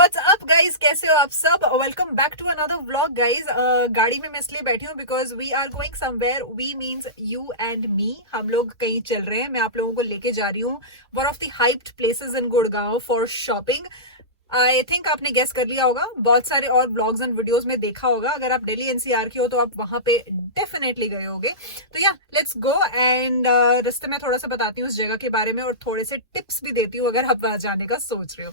What's up guys, कैसे हो आप सब? Welcome back to another vlog guys. गाड़ी में मैं इसलिए बैठी हूँ because we are going somewhere. We means you and me. हम लोग कहीं चल रहे हैं। मैं आप लोगों को लेके जा रही हूँ one of the hyped places in Gurgaon for shopping. I think आपने गेस कर लिया होगा, बहुत सारे और ब्लॉग्स एंड वीडियोस में देखा होगा। अगर आप दिल्ली एनसीआर के हो तो आप वहां पे डेफिनेटली गए होगे। तो या लेट्स गो एंड रास्ते में थोड़ा सा बताती हूँ उस जगह के बारे में और थोड़े से टिप्स भी देती हूँ अगर आप वहां जाने का सोच रहे हो।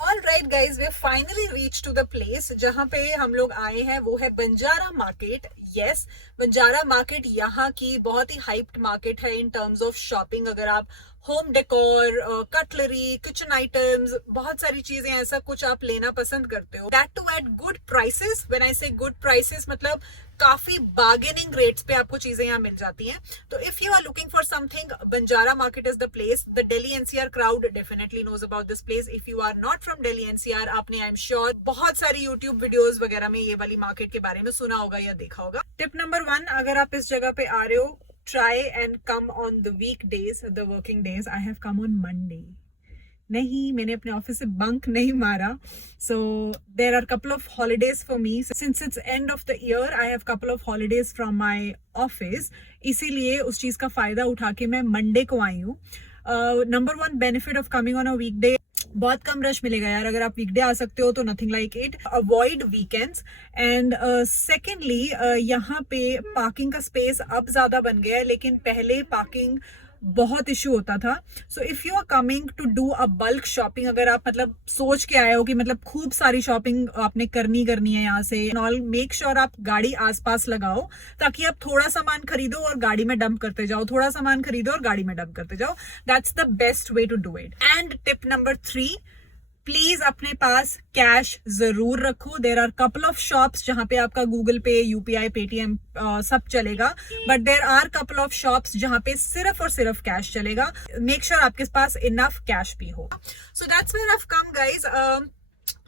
All right guys, we finally reach to the place जहां पे हम लोग आए हैं। वो है Banjara market. Yes, Banjara market यहाँ की बहुत ही हाइप्ड मार्केट है इन टर्म्स ऑफ शॉपिंग। अगर आप home decor, cutlery, kitchen items, बहुत सारी चीजें ऐसा कुछ आप लेना पसंद करते हो, that too at good prices. When I say good prices मतलब काफी बार्गेनिंग रेट्स पे आपको चीजें यहाँ मिल जाती हैं। तो if you are looking for something, Banjara market is the place. The Delhi NCR crowd definitely knows about this place. If you are not from Delhi NCR, आपने आई एम श्योर बहुत सारी यूट्यूब वीडियोस वगैरह में ये वाली मार्केट के बारे में सुना होगा या देखा होगा। टिप नंबर 1, अगर आप इस जगह पे आ रहे हो, try and come on the weekdays, the working days. I have come on Monday. नहीं, मैंने अपने ऑफिस से बंक नहीं मारा. So there are couple of holidays for me. Since it's end of the year, I have couple of holidays from my office. इसीलिए उस चीज का फायदा उठा के मैं मंडे को आई हूँ. Number 1 benefit of coming on a weekday, बहुत कम रश मिलेगा यार। अगर आप वीकडे आ सकते हो तो nothing like it. Avoid weekends. And secondly, यहाँ पे पार्किंग का स्पेस अब ज्यादा बन गया है, लेकिन पहले पार्किंग बहुत इशू होता था। So if you are coming to do a bulk shopping, अगर आप मतलब सोच के आए हो कि मतलब खूब सारी शॉपिंग आपने करनी है यहाँ से, ऑल मेक श्योर आप गाड़ी आसपास लगाओ ताकि आप थोड़ा सामान खरीदो और गाड़ी में डंप करते जाओ, थोड़ा सामान खरीदो और गाड़ी में डंप करते जाओ। That's the best way to do it. And tip number 3, please अपने पास कैश जरूर रखो। There are couple of shops जहां पे आपका गूगल पे, यूपीआई, पेटीएम सब चलेगा, but there are couple of shops जहां पे सिर्फ और सिर्फ कैश चलेगा। मेक श्योर आपके पास इनफ कैश भी हो। So that's where I have come guys.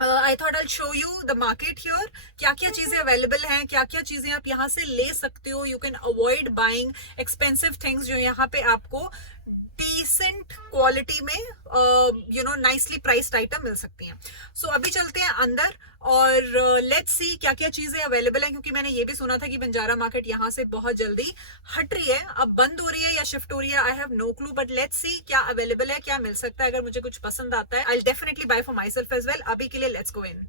I thought I'll show you the market here. क्या क्या चीजें अवेलेबल हैं, क्या क्या चीजें आप यहाँ से ले सकते हो। You can avoid buying expensive things जो यहाँ पे आपको डिसेंट क्वालिटी में नाइसली प्राइस्ड आइटम मिल सकती हैं। सो अभी चलते हैं अंदर और लेट्स सी क्या क्या चीजें अवेलेबल हैं, क्योंकि मैंने ये भी सुना था कि बंजारा मार्केट यहाँ से बहुत जल्दी हट रही है। अब बंद हो रही है या शिफ्ट हो रही है, I have no clue, but let's see क्या अवेलेबल है, क्या मिल सकता है। अगर मुझे कुछ पसंद आता है, I will definitely buy for myself as well. अभी के लिए let's go in.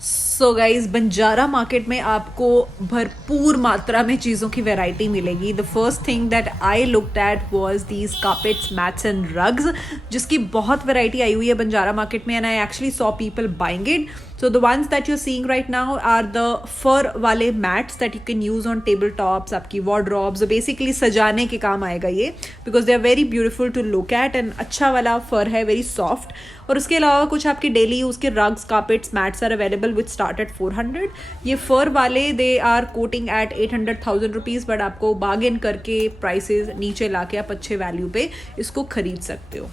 So guys, Banjara market में आपको भरपूर मात्रा में चीज़ों की वैरायटी मिलेगी। The first thing that I looked at was these carpets, mats and rugs, जिसकी बहुत वैरायटी आई हुई है बंजारा मार्केट में, and I actually saw people buying it. So the ones that you're seeing right now are the fur वाले mats that you can use on tabletops, आपकी wardrobes, basically सजाने के काम आएगा ये, because they are very beautiful to look at and अच्छा वाला fur है, very soft. और उसके अलावा कुछ आपके डेली यूज के rugs, carpets, mats are available which start at 400. ये fur वाले they are quoting at 800,000 rupees, but आपको bargain करके prices नीचे लाके आप अच्छे value पे इसको खरीद सकते हो.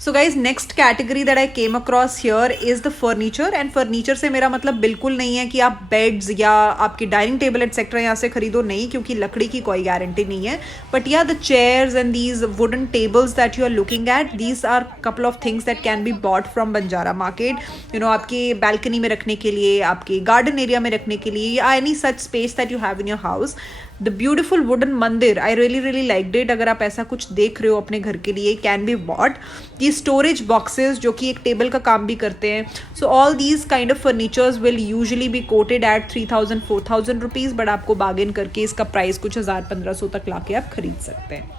So guys, next category that I came across here is the furniture. And furniture से मेरा मतलब बिल्कुल नहीं है कि आप बेड्स या आपकी डाइनिंग टेबल एटसेट्रा यहाँ से खरीदो, नहीं, क्योंकि लकड़ी की कोई गारंटी नहीं है. But yeah the chairs and these wooden tables that you are looking at, these are couple of things that can be bought from Banjara market. You know, आपके बैल्कनी में रखने के लिए, आपके गार्डन एरिया में रखने के लिए, या any such space that you have in your house. The beautiful wooden मंदिर, आई रियली लाइक्ड इट. अगर आप ऐसा कुछ देख रहे हो अपने घर के लिए, कैन बी बॉट. ये स्टोरेज बॉक्सेस जो कि एक टेबल का काम भी करते हैं. So all these kind of furnitures will usually be quoted at 3,000-4,000 rupees, but आपको बार्गेन करके इसका प्राइस कुछ 1,000-1,500 तक लाके आप खरीद सकते हैं.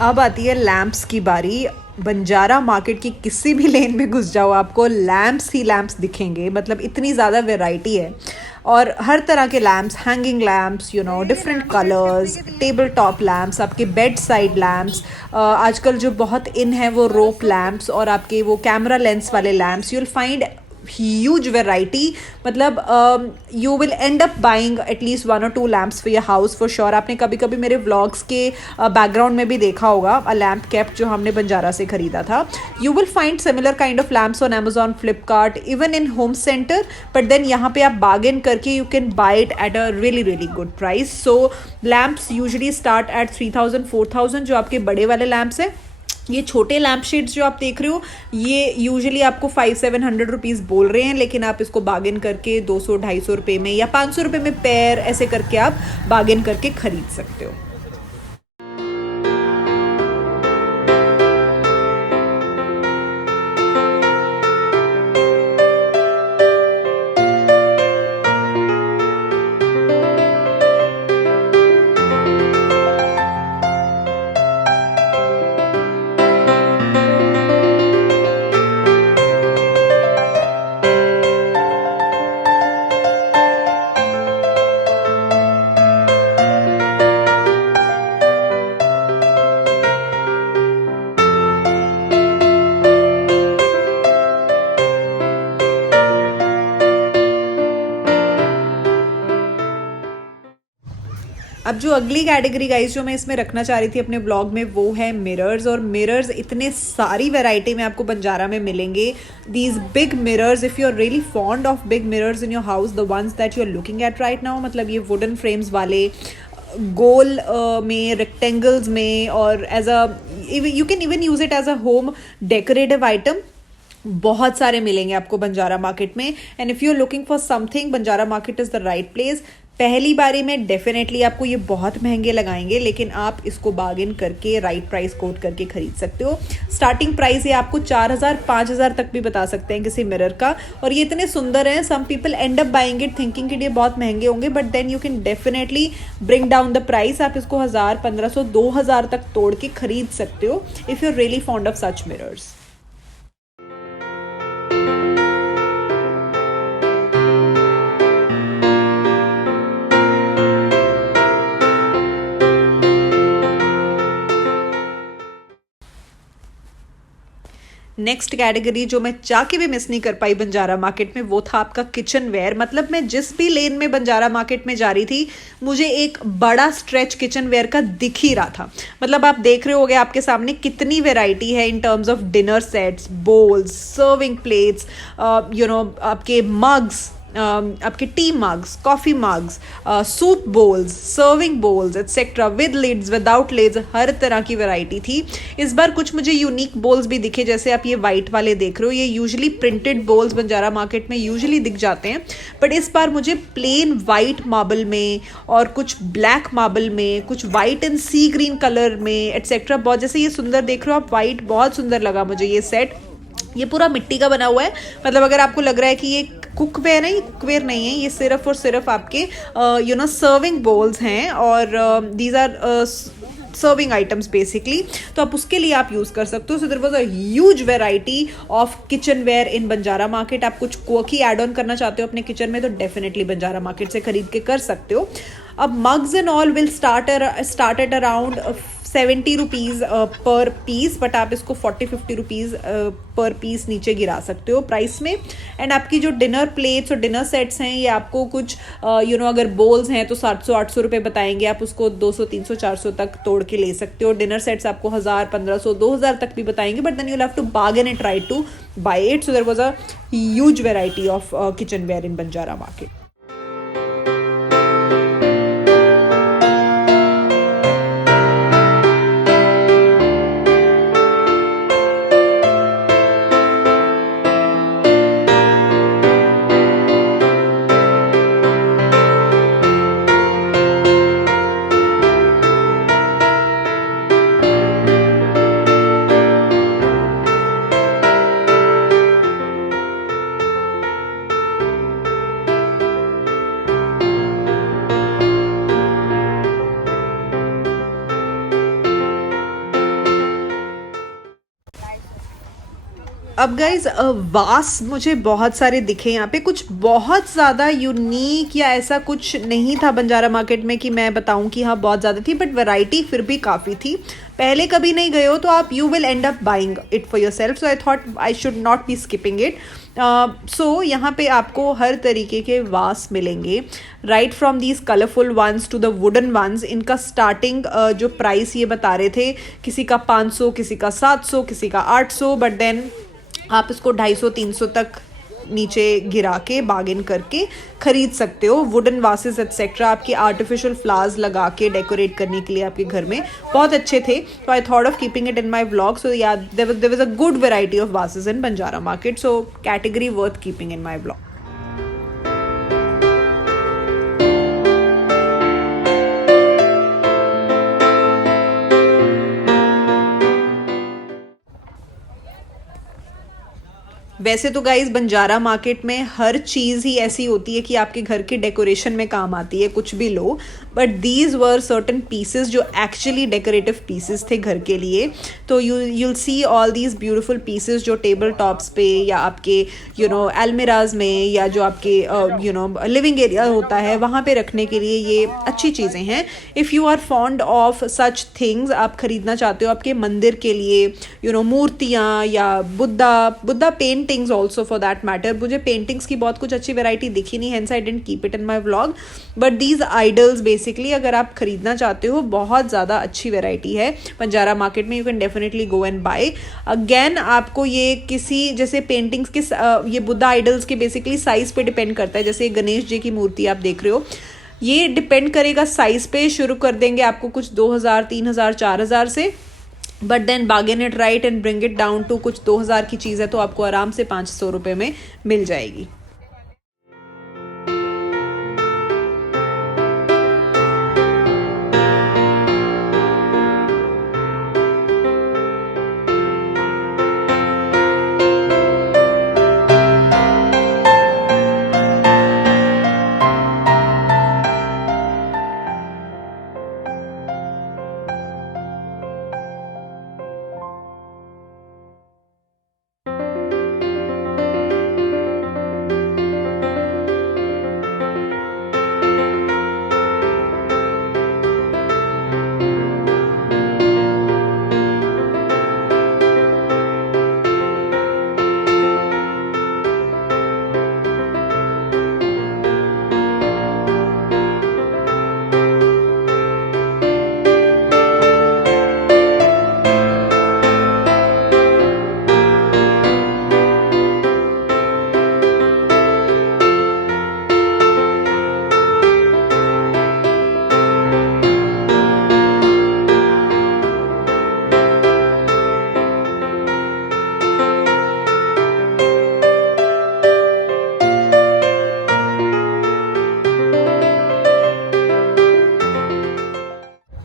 अब आती है लैंप्स की बारी. बंजारा मार्केट की किसी भी लेन में घुस जाओ, आपको लैंप्स ही लैंप्स दिखेंगे. मतलब इतनी ज़्यादा वैरायटी है. और हर तरह के lamps, hanging lamps, you know, different colours, table top lamps, आपके बेड साइड लैम्प्स, आजकल जो बहुत इन है वो रोप लैम्प्स और आपके वो कैमरा लेंस वाले lamps, you will find huge variety. मतलब you will end up buying at least 1 or 2 lamps for your house for sure. आपने कभी कभी मेरे vlogs के बैकग्राउंड में भी देखा होगा a lamp kept जो हमने बंजारा से खरीदा था. You will find similar kind of lamps on Amazon, Flipkart, even in home center, but then यहाँ पे आप bargain करके you can buy it at a really really good price. So lamps usually start at 3,000 4,000 जो आपके बड़े वाले lamps है. ये छोटे लैम्प शेड्स जो आप देख रहे हो ये यूजुअली आपको 500-700 रुपीज़ बोल रहे हैं, लेकिन आप इसको बार्गेन करके 200-250 रुपये में या 500 रुपये में पेयर ऐसे करके आप बार्गेन करके खरीद सकते हो. अब जो अगली कैटेगरी गाइस जो मैं इसमें रखना चाह रही थी अपने ब्लॉग में वो है मिरर्स. और मिरर्स इतने सारी वैरायटी में आपको बंजारा में मिलेंगे. These big mirrors, if you are really fond of big mirrors in your house, the ones that you are looking at right now, मतलब ये वुडन फ्रेम्स वाले गोल में, रेक्टेंगल्स में, और as a you can even use it as a home decorative item. बहुत सारे मिलेंगे आपको बंजारा मार्केट में. And if you are looking for something, Banjara market is the right place. पहली बारी में डेफिनेटली आपको ये बहुत महंगे लगाएंगे, लेकिन आप इसको बार्गेन करके राइट प्राइस कोट करके खरीद सकते हो. स्टार्टिंग प्राइस ये आपको 4,000-5,000 तक भी बता सकते हैं किसी मिरर का. और ये इतने सुंदर हैं, some people end up buying it thinking कि ये बहुत महंगे होंगे, but then you can definitely bring down the price. आप इसको 1,000, 1,500, 2,000 तक तोड़ के खरीद सकते हो if you are really fond of such mirrors. Next category जो मैं चाह के भी मिस नहीं कर पाई बंजारा मार्केट में वो था आपका किचन वेयर. मतलब मैं जिस भी लेन में बंजारा मार्केट में जा रही थी मुझे एक बड़ा स्ट्रेच किचन वेयर का दिख ही रहा था. मतलब आप देख रहे होगे आपके सामने कितनी वेराइटी है in terms of dinner sets, bowls, serving plates, you know, आपके मग्स, आपके tea mugs, coffee mugs, soup bowls, serving bowls etcetera, with lids, without lids, हर तरह की वैरायटी थी. इस बार कुछ मुझे यूनिक बोल्स भी दिखे, जैसे आप ये वाइट वाले देख रहे हो. ये usually printed bowls Banjara market में यूजुअली दिख जाते हैं, बट इस बार मुझे प्लेन वाइट मार्बल में और कुछ ब्लैक मार्बल में, कुछ white and sea green colour में एक्सेट्रा, बहुत जैसे ये सुंदर देख रहे हो आप, वाइट बहुत सुंदर लगा मुझे ये सेट. ये पूरा मिट्टी का बना हुआ है. मतलब अगर आपको लग रहा है कि ये कुकवेयर है, ये कुकवेयर नहीं है, ये सिर्फ और सिर्फ आपके यू नो सर्विंग बोल्स हैं और these are serving items basically. तो आप उसके लिए आप यूज़ कर सकते हो. So there was a huge variety of kitchen ware in Banjara market. आप कुछ क्वर्की ऐड ऑन करना चाहते हो अपने किचन में तो डेफिनेटली बंजारा मार्केट से खरीद के कर सकते हो. अब mugs and all will start at around 70 rupees पर पीस, बट आप इसको 40-50 रुपीज़ पर पीस नीचे गिरा सकते हो प्राइस में. एंड आपकी जो डिनर प्लेट्स और डिनर सेट्स हैं ये आपको कुछ यू नो अगर बोल्स हैं तो 700-800 रुपये बताएंगे, आप उसको 200-300-400 तक तोड़ के ले सकते हो. डिनर सेट्स आपको 1,000-1,500-2,000 तक भी बताएंगे, but then you have to bargain and try to buy it. So there was a huge variety of kitchen ware in Banjara market. अब गाइज वास मुझे बहुत सारे दिखे यहाँ पे, कुछ बहुत ज़्यादा यूनिक या ऐसा कुछ नहीं था बंजारा मार्केट में कि मैं बताऊँ कि हाँ बहुत ज़्यादा थी, बट वैरायटी फिर भी काफ़ी थी। पहले कभी नहीं गए हो तो आप you will end up buying it for yourself, so I thought I should not be skipping it. So यहाँ पे आपको हर तरीके के वास मिलेंगे, right from these colourful ones to the wooden ones. इनका स्टार्टिंग जो प्राइस ये बता रहे थे, किसी का 500, किसी का 700, किसी का 800, बट देन आप इसको 250-300 तक नीचे गिरा के बार्गेन करके खरीद सकते हो। वुडन वासेस एक्सेट्रा आपके आर्टिफिशियल फ्लावर्स लगा के डेकोरेट करने के लिए आपके घर में बहुत अच्छे थे। तो I thought of keeping it in my vlog. So yeah there was a good variety of vases in Banjara market, so category worth keeping in my vlog. वैसे तो गाइज बंजारा मार्केट में हर चीज़ ही ऐसी होती है कि आपके घर के डेकोरेशन में काम आती है, कुछ भी लो, but these were certain pieces जो एक्चुअली डेकोरेटिव पीसेस थे घर के लिए। तो you'll see all these beautiful pieces जो टेबल टॉप्स पे या आपके अलमिराज में या जो आपके लिविंग एरिया होता है वहाँ पे रखने के लिए ये अच्छी चीज़ें हैं। If you are fond of such things, आप खरीदना चाहते हो आपके मंदिर के लिए मूर्तियाँ या Buddha paintings also for that matter. मुझे पेंटिंग्स की बहुत कुछ अच्छी वेराइटी दिखी नहीं, hence I didn't keep it in my vlog, but these idols basically अगर आप खरीदना चाहते हो बहुत ज़्यादा अच्छी वेराइटी है बंजारा मार्केट में। You can definitely go and buy. Again आपको ये किसी जैसे पेंटिंग्स के ये बुद्धा आइडल्स के बेसिकली साइज पे डिपेंड करता है। जैसे गणेश जी की मूर्ति आप देख रहे हो, ये डिपेंड करेगा साइज पे। शुरू कर देंगे आपको कुछ 2000, 3000, 4000 से, but then bargain it right and bring it down to कुछ 2000 की चीज़ है तो आपको आराम से 500 रुपये में मिल जाएगी।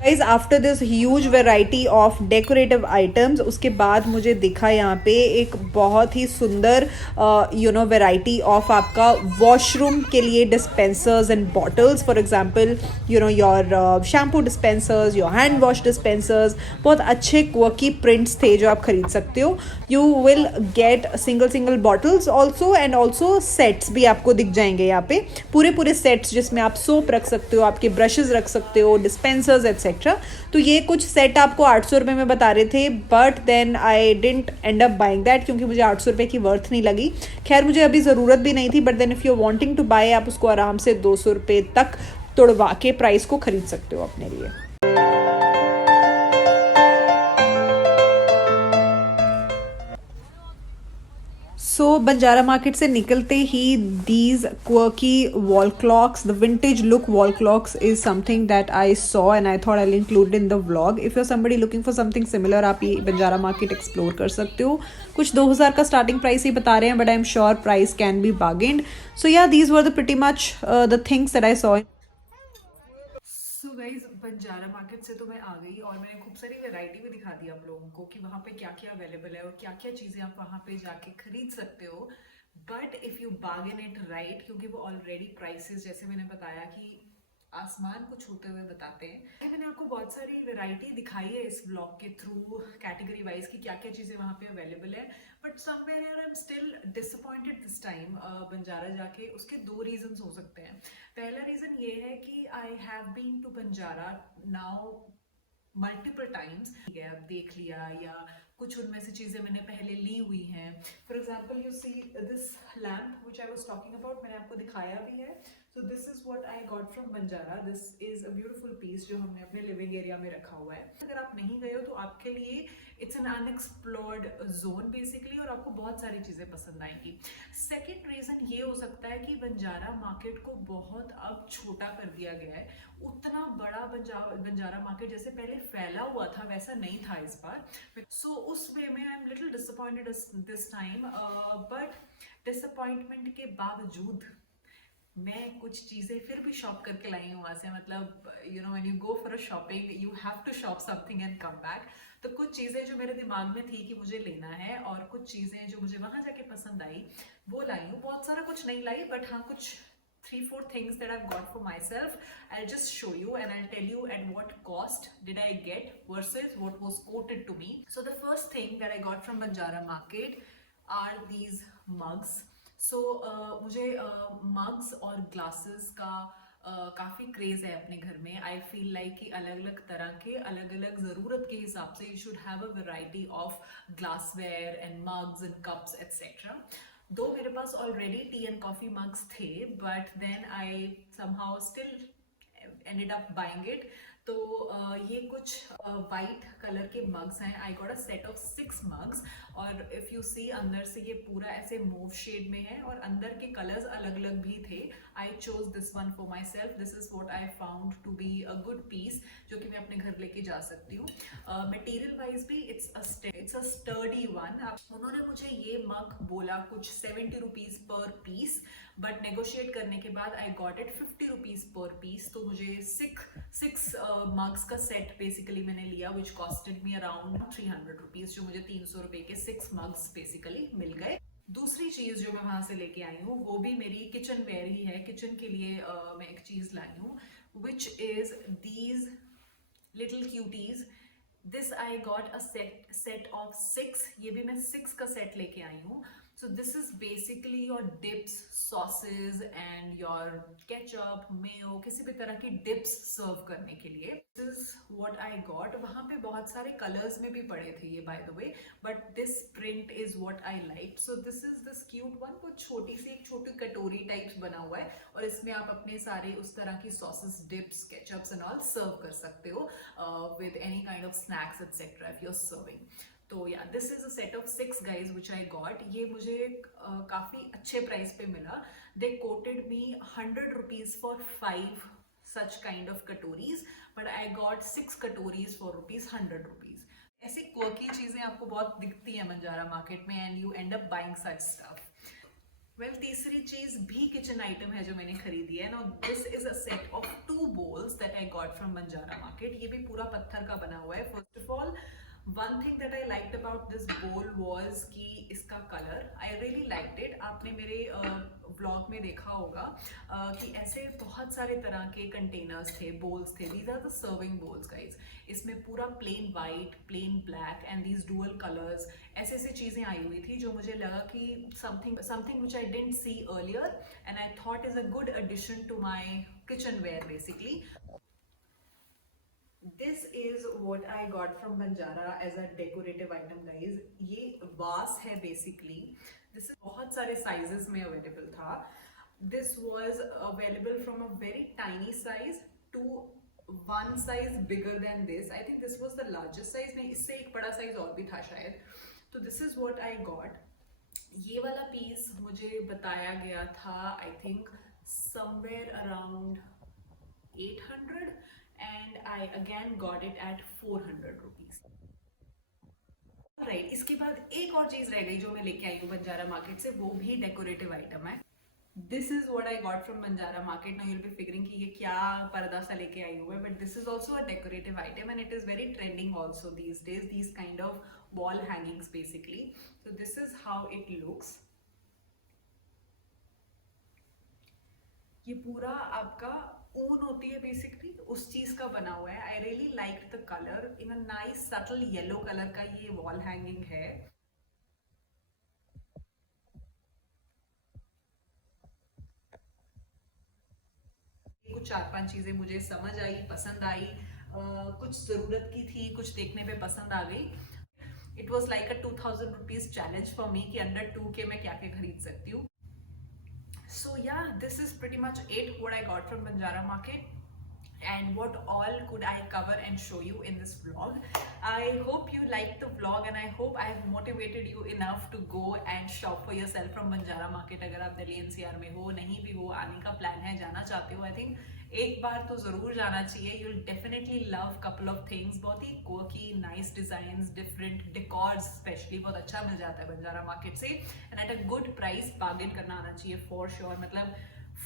Guys after this huge variety of decorative items, उसके बाद मुझे दिखा यहाँ पे एक बहुत ही सुंदर वेराइटी ऑफ आपका वॉशरूम के लिए dispensers and bottles. For example your shampoo dispensers, your hand wash dispensers, बहुत अच्छे क्वर्की प्रिंट्स थे जो आप खरीद सकते हो। You will get single bottles also and also sets भी आपको दिख जाएंगे यहाँ पे, पूरे सेट्स जिसमें आप सोप रख सकते हो, आपके ब्रशेज रख सकते हो, डिस्पेंसर्स एटसेट्रा। तो ये कुछ सेट आपको 800 रुपये में बता रहे थे, but then I didn't end up buying that क्योंकि मुझे 800 रुपये की वर्थ नहीं लगी। खैर मुझे अभी ज़रूरत भी नहीं थी, but then if you are wanting to buy आप उसको आराम से 200 रुपये तक तोड़वा के प्राइस को खरीद सकते हो अपने लिए। सो बंजारा मार्केट से निकलते ही these quirky wall clocks, the vintage look wall clocks is something that I saw and I thought I will include in the vlog. If you are somebody looking for something similar, आप ये Banjara market explore कर सकते हो। कुछ 2000 का starting price ही बता रहे हैं, but I am sure price can be bargained. So yeah these were the pretty much the things that I saw. So guys Banjara market से तो मैं आ गई और मैंने खूब सारी वैरायटी भी दिखा दी आप लोगों को कि वहाँ पे क्या क्या अवेलेबल है और क्या क्या चीज़ें आप वहाँ पे जाके खरीद सकते हो। But if you bargain it right, क्योंकि वो ऑलरेडी प्राइसेस जैसे मैंने बताया कि आसमान को छूते हुए बताते हैं। मैंने आपको बहुत सारी वैरायटी दिखाई है इस ब्लॉग के थ्रू, कैटेगरी वाइज की क्या क्या चीज़ें वहाँ पे अवेलेबल है, but somewhere I am still disappointed this time Banjara जाके। उसके दो रीजंस हो सकते हैं। पहला रीज़न ये है कि I have been to Banjara now multiple times, अब देख लिया, या कुछ उनमें से चीज़ें मैंने पहले ली हुई हैं। For example you see this lamp which I was talking about, मैंने आपको दिखाया भी है। So this is what I got from Banjara. This is a beautiful piece जो हमने अपने लिविंग एरिया में रखा हुआ है। अगर आप नहीं गए हो तो आपके लिए it's an unexplored zone basically, और आपको बहुत सारी चीज़ें पसंद आएंगी। सेकेंड रीज़न ये हो सकता है कि बंजारा मार्केट को बहुत अब छोटा कर दिया गया है। उतना बड़ा बंजारा मार्केट जैसे पहले फैला हुआ था वैसा नहीं था इस बार। सो उस वे में I am little disappointed this time, but disappointment के बावजूद मैं कुछ चीज़ें फिर भी शॉप करके लाई हूँ वहाँ से। मतलब you know when you go for a shopping you have to shop something and come back. तो कुछ चीज़ें जो मेरे दिमाग में थी कि मुझे लेना है, और कुछ चीज़ें जो मुझे वहाँ जाके पसंद आई वो लाई हूँ। बहुत सारा कुछ नहीं लाई, बट हाँ कुछ 3-4 things that I've got for myself. I'll just show you and I'll tell you at what cost did I get versus what was quoted to me. So the first thing that I got from Banjara Market are these mugs. So मुझे mugs और glasses का काफ़ी craze है अपने घर में। I feel like कि अलग अलग तरह के अलग अलग ज़रूरत के हिसाब से you should have a variety of glassware and mugs and cups etcetera. Though मेरे पास already tea and coffee mugs थे, but then I somehow still ended up buying it. तो ये कुछ वाइट कलर के मग्स हैं। I got a set of 6 mugs, और if you see अंदर से ये पूरा ऐसे मूव शेड में है, और अंदर के कलर्स अलग अलग भी थे। I chose this one for myself. This is what I found to be a good piece, जो कि मैं अपने घर लेके जा सकती हूँ। मटेरियल वाइज भी इट्स अ स्टर्डी वन। उन्होंने मुझे ये मग बोला कुछ 70 रुपीज़ पर पीस, बट नेगोशिएट करने के बाद आई गॉट इट 50 रुपीज़ पर पीस। तो मुझे सिक्स मग्स का सेट बेसिकली मैंने लिया, विच कॉस्टेड मी अराउंड 300 रुपीज़, जो मुझे 300 रुपये के 6 मग्स बेसिकली मिल गए। दूसरी चीज़ जो मैं वहाँ से लेके आई हूँ वो भी मेरी किचन वेयर ही है। किचन के लिए मैं एक चीज़ लाई हूँ, which is these little cuties. This I got a set of 6। ये भी मैं 6 का सेट लेके आई हूँ। So this is basically your dips, sauces and your ketchup, mayo, किसी भी तरह की dips सर्व करने के लिए। This is what I got. वहाँ पे बहुत सारे कलर्स में भी पड़े थे ये by the way, but this print is what I liked. So this is this cute one. वो छोटी सी एक छोटी कटोरी टाइप्स बना हुआ है, और इसमें आप अपने सारे उस तरह की sauces, dips, ketchups and all सर्व कर सकते हो with any kind of snacks etc. if you're serving. तो yeah this is a set of 6 guys which I got. ये मुझे काफ़ी अच्छे प्राइस पे मिला। They quoted me 100 rupees for 5 such kind of katoris, but I got 6 katoris for ₹100 rupees. ऐसी quirky चीज़ें आपको बहुत दिखती हैं बंजारा मार्केट में, and you end up buying such stuff. Well, तीसरी चीज भी किचन आइटम है जो मैंने खरीदी है। Now this is a set of 2 bowls that I got from Banjara market. ये भी पूरा पत्थर का बना हुआ है। First of all, one thing that I liked about this बोल वॉज कि इसका colour, I really liked it. आपने मेरे व्लॉग में देखा होगा कि ऐसे बहुत सारे तरह के कंटेनर्स थे, बोल्स थे। These are the serving bowls guys. इसमें पूरा plain white, plain black and these dual colours, ऐसे ऐसे चीज़ें आई हुई थी जो मुझे लगा कि something which I didn't see earlier, and I thought is a good addition to my kitchen where basically. This is what I got from Banjara as a decorative item guys. ये वास है basically. This is बहुत सारे sizes में available था. This was available from a very tiny size to one size bigger than this. I think this was the largest size. नहीं, इससे एक बड़ा size और भी था शायद. तो this is what I got. ये वाला piece मुझे बताया गया था I think somewhere around 800, and I again got it at 400 rupees. Right, इसके बाद एक और चीज रह गई जो मैं लेके आई हूँ बंजारा मार्केट से, वो भी डेकोरेटिव आइटम है। This is what I got from Banjara market. Now you will be figuring कि ये क्या पर्दा सा लेके आई हूँ, but this is also a decorative item and it is very trending also these days, these kind of wall hangings basically. So this is how it looks. ये पूरा आपका ऊन होती है बेसिकली, उस चीज का बना हुआ है। I really like the colour, in a nice subtle yellow colour का ये वॉल हैंगिंग है। कुछ 4-5 चीजें मुझे समझ आई, पसंद आई, कुछ जरूरत की थी, कुछ देखने पे पसंद आ गई। It was like a 2000 rupees challenge for me कि अंडर 2K मैं क्या क्या खरीद सकती हूँ। So yeah, this is pretty much it what I got from Banjara Market and what all could I cover and show you in this vlog. I hope you liked the vlog and I hope I have motivated you enough to go and shop for yourself from Banjara Market. अगर आप Delhi NCR में हो, नहीं भी हो, आने का plan है, जाना चाहते हो, I think एक बार तो जरूर जाना चाहिए. You'll definitely love couple of things. बहुत ही quirky, nice designs, different decors, especially बहुत अच्छा मिल जाता है बंजारा मार्केट से, and at a good price. bargain करना आना चाहिए for sure. मतलब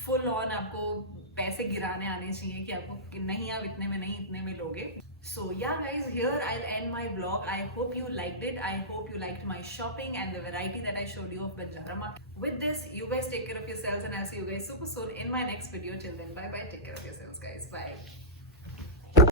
फुल ऑन आपको पैसे गिराने आने चाहिए कि आपको नहीं, आप इतने में नहीं, इतने में लोगे. So yeah guys, here I'll end my vlog. I hope you liked it. I hope you liked my shopping and the variety that I showed you of Banjara Market. With this, you guys take care of yourselves and I'll see you guys super soon in my next video. Till then, bye bye. Take care of yourselves guys. Bye.